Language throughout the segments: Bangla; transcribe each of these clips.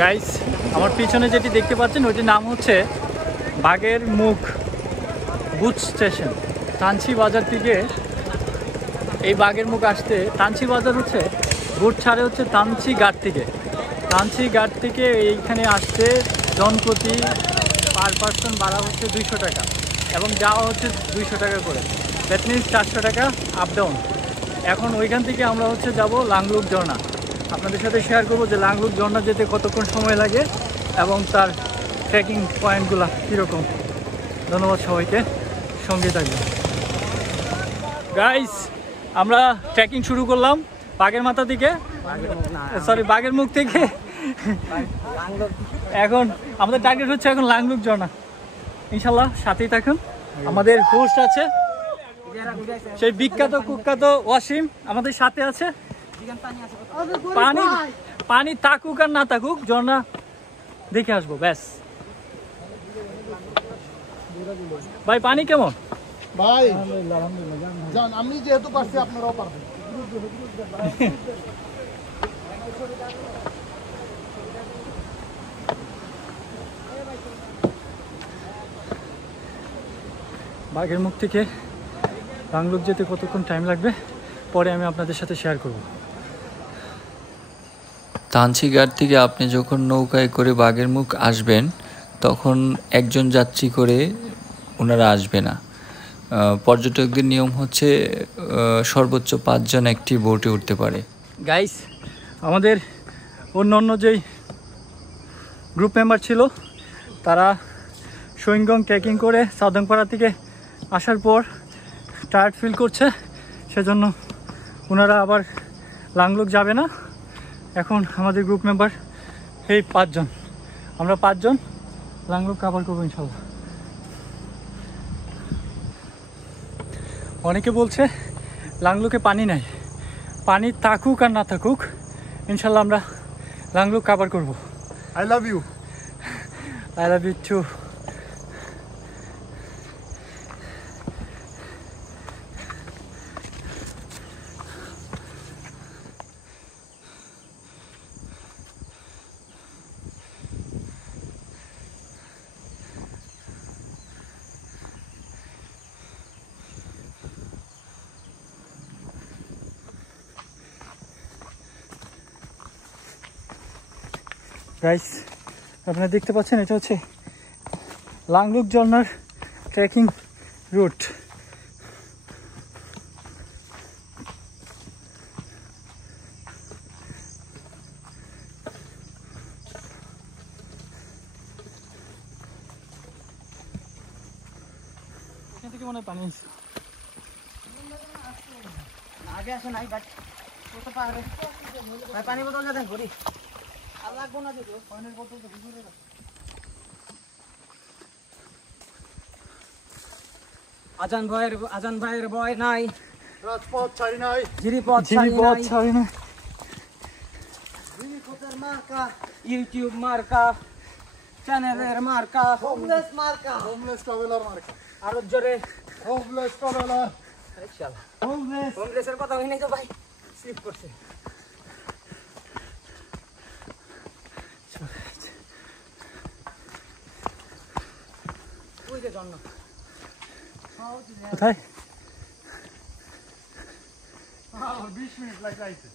গাইস, আমার পিছনে যেটি দেখতে পাচ্ছেন ওইটির নাম হচ্ছে বাগের মুখ বুথ স্টেশন। তানছি বাজার থেকে এই বাগের মুখ আসতে, তানছি বাজার হচ্ছে বুট ছাড়ে হচ্ছে তানছি ঘাট থেকে। তানছি ঘাট থেকে এইখানে আসতে জনপ্রতি পার পার্সন ভাড়া হচ্ছে 200 টাকা এবং যাওয়া হচ্ছে 200 টাকা করে। দ্যাট মিনস 400 টাকা আপ ডাউন। এখন ওইখান থেকে আমরা হচ্ছে যাব লাংলুক ঝর্ণা। আপনাদের সাথে শেয়ার করবো যে লাংলুক ঝর্ণা যেতে কতক্ষণ সময় লাগে এবং তার ট্রেকিং পয়েন্টগুলো কীরকম। ধন্যবাদ সবাইকে, সঙ্গে থাকবেন। গাইস, আমরা ট্রেকিং শুরু করলাম বাগের মাথা থেকে, সরি বাগের মুখ থেকে। এখন আমাদের টার্গেট হচ্ছে এখন লাংলুক ঝর্ণা। ইনশাল্লাহ সাথেই থাকুন। আমাদের হোস্ট আছে সেই বিখ্যাত কুখ্যাত ওয়াসিম আমাদের সাথে আছে। পানি পানি থাকুক আর না থাকুক, ঝর্ণা দেখে আসবো ব্যাস। ভাই পানি কেমন? ভাই জান, আমি যেহেতু পারছি আপনারাও পারবেন। বাগের মুখ থেকে লাংলুক যেতে কতক্ষণ টাইম লাগবে পরে আমি আপনাদের সাথে শেয়ার করব। তানছি ঘাট থেকে আপনি যখন নৌকায় করে বাগের মুখ আসবেন তখন একজন যাত্রী করে ওনারা আসবে না। পর্যটকদের নিয়ম হচ্ছে সর্বোচ্চ 5 জন একটি বোটে উঠতে পারে। গাইস, আমাদের অন্য যেই গ্রুপ মেম্বার ছিল তারা সৈংগং ট্রেকিং করে সাউদাংপাড়া থেকে আসার পর টায়ার্ড ফিল করছে, সেজন্য ওনারা আবার লাংলুক যাবে না। এখন আমাদের গ্রুপ মেম্বার এই 5 জন, আমরা 5 জন লাংলুক কভার করবো ইনশাল্লাহ। অনেকে বলছে লাংলুকে পানি নাই, পানি থাকুক আর না থাকুক ইনশাল্লাহ আমরা লাংলুক কভার করবো। I love you. I love you too. Guys, আপনারা দেখতে পাচ্ছেন এটা হচ্ছে লাংলুক ঝর্ণার ট্রেকিং রুট। এখান থেকে মনে হয় পানি আছে। আগে আসে নাই বাট কত পারে ভাই, পানি বোতল দেন ঘুরি আর লাগবো না দিও। পানির বোতল তো ভিজে রাখ। আজান ভাইয়ের বয় নাই, রাজপথ ছাড়ি নাই, জিরিপথ ছাড়ি নাই, জিরিপথের মার্কা, ইউটিউব মার্কা, চ্যানেলের মার্কা, হোমলেস মার্কা, হোমলেস ট্রাভেলার মার্কা, আরো জোরে হোমলেস ট্রাভেলার। হোমলেসের কথা হই নাই তো ভাই, স্লিপ করছে। ওই যে জন্য কোথায়? 20 মিনিট লাগাইছে।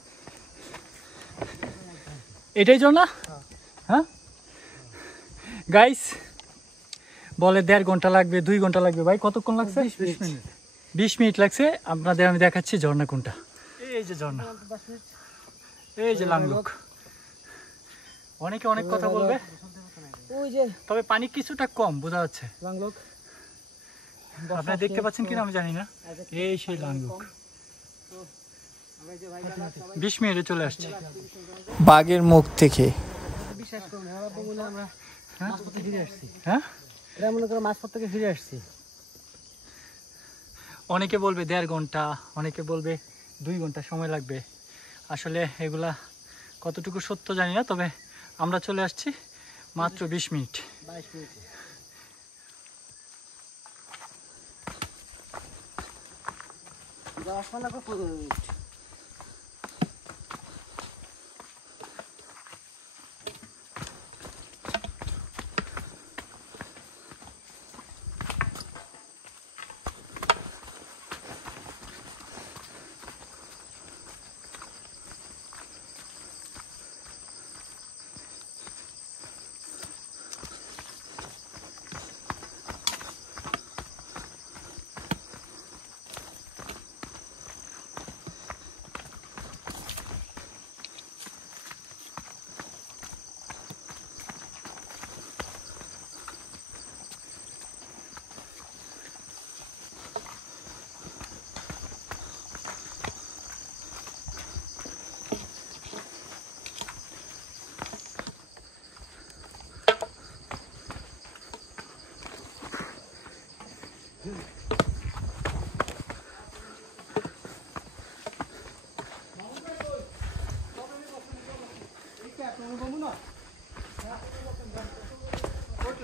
এটাই ঝর্ণা? হ্যাঁ গাইস, বলে 1.5 ঘন্টা লাগবে, 2 ঘন্টা লাগবে। ভাই কতক্ষণ লাগছে? 20 মিনিট লাগছে। আপনাদের আমি দেখাচ্ছি ঝর্ণা কোনটা। এই যে ঝর্ণা, এই যে লাংলুক। অনেকে অনেক কথা বলবে, ওই যে তবে পানি কিছুটা কম বোঝা যাচ্ছে। লাংলুক আপনারা দেখতে পাচ্ছেন কিনা আমি জানি না। এই সেই লাংলুক 20 মিনিটে চলে আসছে বাগের মুখ থেকে। বিশ্বাস করুন, আমরা মাঝপথ থেকে ফিরে আসছি। হ্যাঁ, এটা মনে করো মাঝপথ থেকে ফিরে আসছি। অনেকে বলবে 1.5 ঘন্টা, অনেকে বলবে 2 ঘন্টা সময় লাগবে। আসলে এগুলা কতটুকু সত্য জানি না, তবে আমরা চলে আসছি মাত্র 20 মিনিট। 22 মিনিটে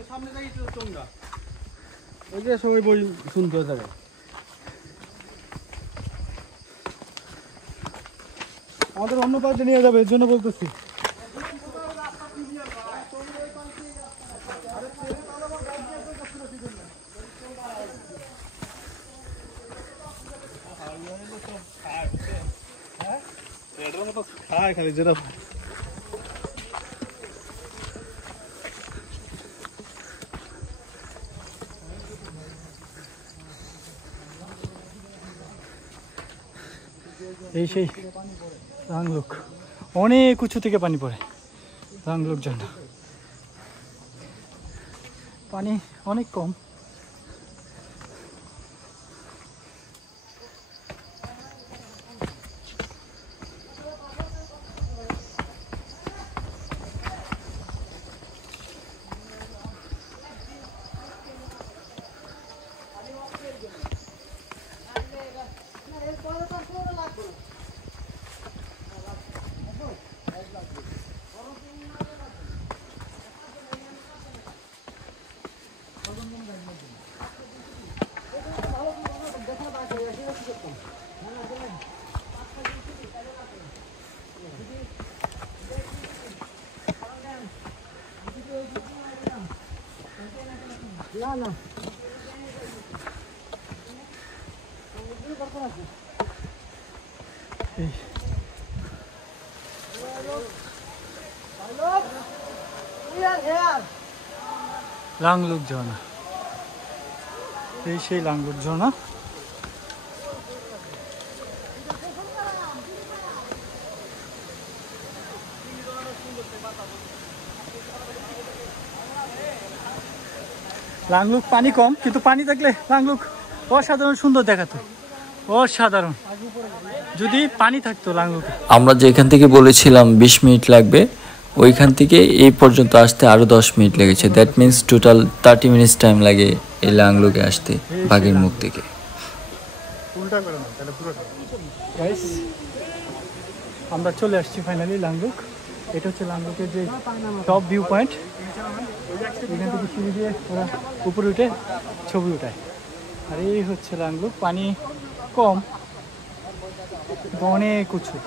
সামনে যাই তোমরা ওই যে সবাই বই শুনতে যাবে আমাদের অন্য পাশে নিয়ে যাবে এর জন্য বলতেছি খালি যেটা এই সেই রাংলুক অনেক উঁচু থেকে পানি পড়ে রাংলুক ঝর্ণা পানি অনেক কম লাংলুক ঝর্ণা এই সেই লাংলুক ঝর্ণা লাংলুক পানি কম কিন্তু পানি থাকলে লাংলুক অসাধারণ সুন্দর দেখাতো অসাধারণ যদি পানি থাকতো লাংলুকে আমরা যেখান থেকে বলেছিলাম 20 মিনিট লাগবে ওইখান থেকে এই পর্যন্ত আসতে আরও 10 মিনিট লেগেছে that means total 30 minutes time লাগে এই লাংলুকে আসতে বাঘের মুখ থেকে গাইস আমরা চলে আসছি ফাইনালি লাংলুক এটা হচ্ছে লাংলুকের যে টপ ভিউ পয়েন্ট এখান থেকে সিঁড়ি দিয়ে ওরা উপরে উঠে ছবি উঠায় আর এই হচ্ছে লাংলুক পানি কম অনেক উঁচু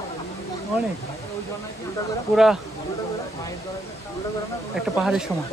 অনেক পুরা একটা পাহাড়ের সমান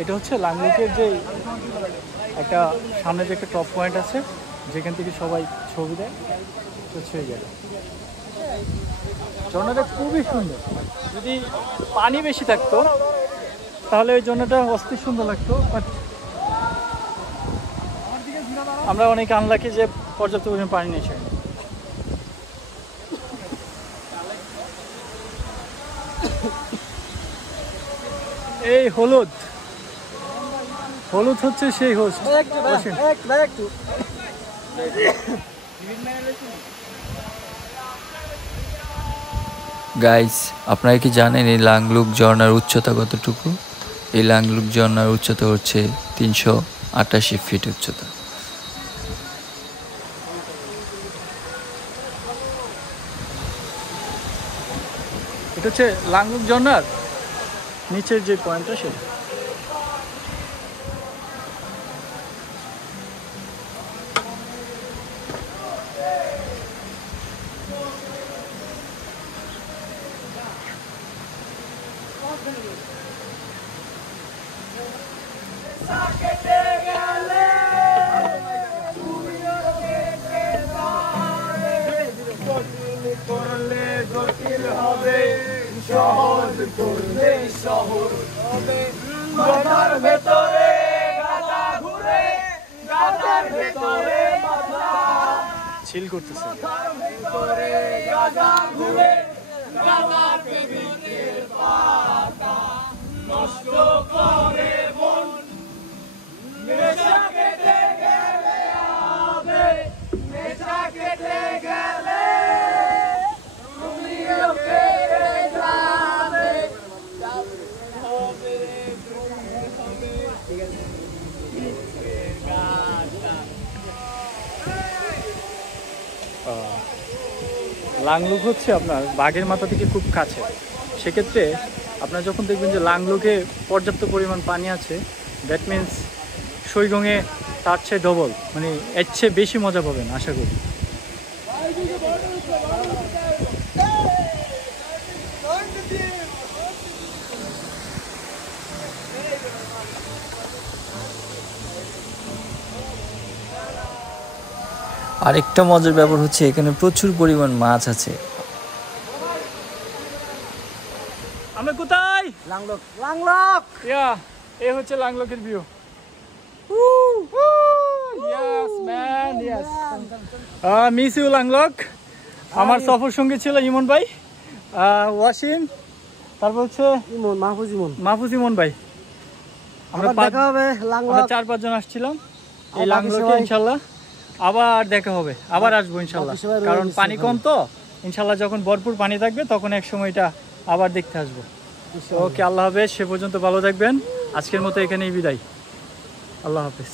এটা হচ্ছে লাংলুকের যে একটা সামনে যে একটা টপ পয়েন্ট আছে যেখান থেকে সবাই ছবি দেয় তো ছবি গেল ঝর্ণাটা খুবই সুন্দর। যদি পানি বেশি থাকতো তাহলে ওই ঝর্ণাটা অস্থির সুন্দর লাগতো, বাট আমরা অনেক আনলাকি যে পর্যাপ্ত পরিমাণ পানি নেই সেখানে। এই হলুদ হলুদ হচ্ছে সেই হোস্ট। গাইস, আপনারা কি জানেন এই লাংলুক ঝর্ণার উচ্চতা কতটুকু? এই লাংলুক ঝর্ণার উচ্চতা হচ্ছে 388 ফিট উচ্চতা। এটা হচ্ছে লাংলুক ঝর্ণার নিচের যে পয়েন্টটা সেটা। চিল করতেছে। লাংলুক হচ্ছে আপনার বাঘের মাথা থেকে খুব কাছে। সেক্ষেত্রে আপনারা যখন দেখবেন যে লাংলুকে পর্যাপ্ত পরিমাণ পানি আছে, দ্যাট মিন্স সৈগঙে তার চেয়ে ডবল, মানে এর চেয়ে বেশি মজা পাবেন আশা করি। আরেকটা মজার ব্যাপার হচ্ছে এখানে প্রচুর পরিমাণ মাছ আছে। আমরা কোথায়? লাংলক লাংলক ইয়া, এই হচ্ছে লাংলকের view. Yes man, yes. Miss you লাংলক। আমার সফর সঙ্গী ছিল ইমন ভাই, ওয়াসিম, তারপর হচ্ছে ইমন মাহফুজ ইমন ভাই। আমরা দেখা হবে লাংলক। 4-5 জন আসছিলাম এই লাংলকে। ইনশাল্লাহ আবার দেখা হবে, আবার আসবো ইনশাল্লাহ, কারণ পানি কম তো। ইনশাল্লাহ যখন ভরপুর পানি থাকবে তখন এক সময় এটা আবার দেখতে আসবো। ওকে, আল্লাহ হাফেজ। সে পর্যন্ত ভালো থাকবেন। আজকের মতো এখানেই বিদায়। আল্লাহ হাফেজ।